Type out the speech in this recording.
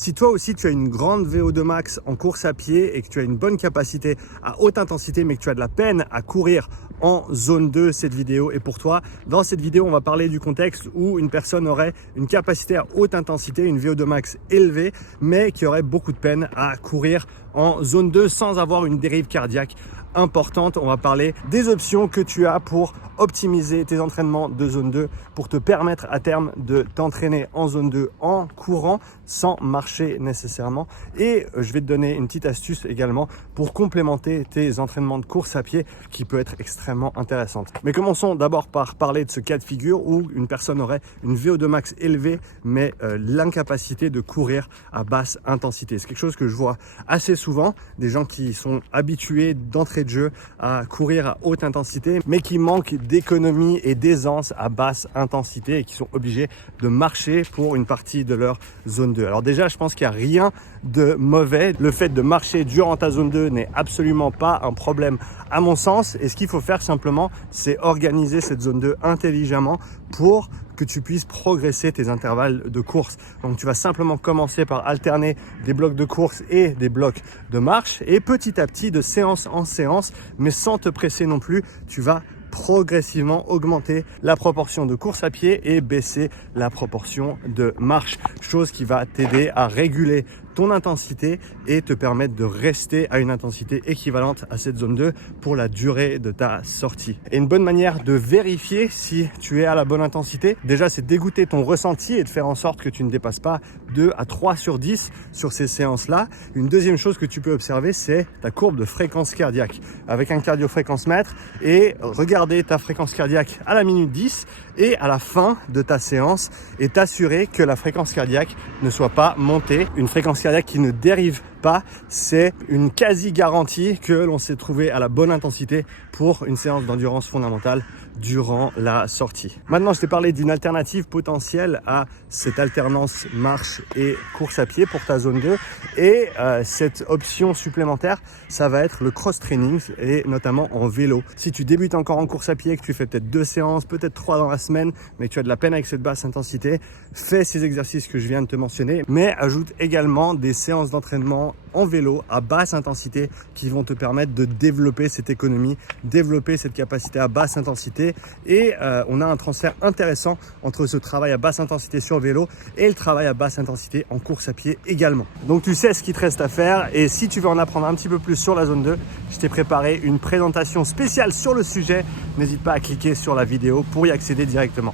Si toi aussi tu as une grande VO2 max en course à pied et que tu as une bonne capacité à haute intensité mais que tu as de la peine à courir en zone 2, cette vidéo est pour toi. Dans cette vidéo, on va parler du contexte où une personne aurait une capacité à haute intensité, une VO2 max élevée, mais qui aurait beaucoup de peine à courir en zone 2 sans avoir une dérive cardiaque importante. On va parler des options que tu as pour optimiser tes entraînements de zone 2 pour te permettre à terme de t'entraîner en zone 2 en courant sans marcher nécessairement. Et je vais te donner une petite astuce également pour complémenter tes entraînements de course à pied qui peut être extrêmement intéressante. Mais commençons d'abord par parler de ce cas de figure où une personne aurait une VO2 max élevée mais l'incapacité de courir à basse intensité. C'est quelque chose que je vois assez souvent, des gens qui sont habitués d'entrée de jeu à courir à haute intensité mais qui manquent d'économie et d'aisance à basse intensité et qui sont obligés de marcher pour une partie de leur zone 2. Alors déjà, je pense qu'il n'y a rien de mauvais. Le fait de marcher durant ta zone 2 n'est absolument pas un problème à mon sens. Et ce qu'il faut faire simplement, c'est organiser cette zone 2 intelligemment pour que tu puisses progresser tes intervalles de course. Donc tu vas simplement commencer par alterner des blocs de course et des blocs de marche et petit à petit, de séance en séance, mais sans te presser non plus, tu vas progressivement augmenter la proportion de course à pied et baisser la proportion de marche, chose qui va t'aider à réguler ton intensité et te permettre de rester à une intensité équivalente à cette zone 2 pour la durée de ta sortie. Et une bonne manière de vérifier si tu es à la bonne intensité, déjà c'est d'écouter ton ressenti et de faire en sorte que tu ne dépasses pas 2 à 3 sur 10 sur ces séances-là. Une deuxième chose que tu peux observer, c'est ta courbe de fréquence cardiaque avec un cardiofréquence-mètre et regarder ta fréquence cardiaque à la minute 10 et à la fin de ta séance et t'assurer que la fréquence cardiaque ne soit pas montée. Une fréquence cardiaque qui ne dérive pas, c'est une quasi garantie que l'on s'est trouvé à la bonne intensité pour une séance d'endurance fondamentale durant la sortie. Maintenant, je t'ai parlé d'une alternative potentielle à cette alternance marche et course à pied pour ta zone 2 et cette option supplémentaire, ça va être le cross-training et notamment en vélo. Si tu débutes encore en course à pied, que tu fais peut-être 2 séances, peut-être 3 dans la semaine, mais que tu as de la peine avec cette basse intensité, fais ces exercices que je viens de te mentionner, mais ajoute également des séances d'entraînement en vélo à basse intensité qui vont te permettre de développer cette économie, développer cette capacité à basse intensité et on a un transfert intéressant entre ce travail à basse intensité sur vélo et le travail à basse intensité en course à pied également. Donc tu sais ce qu'il te reste à faire et si tu veux en apprendre un petit peu plus sur la zone 2, je t'ai préparé une présentation spéciale sur le sujet. N'hésite pas à cliquer sur la vidéo pour y accéder directement.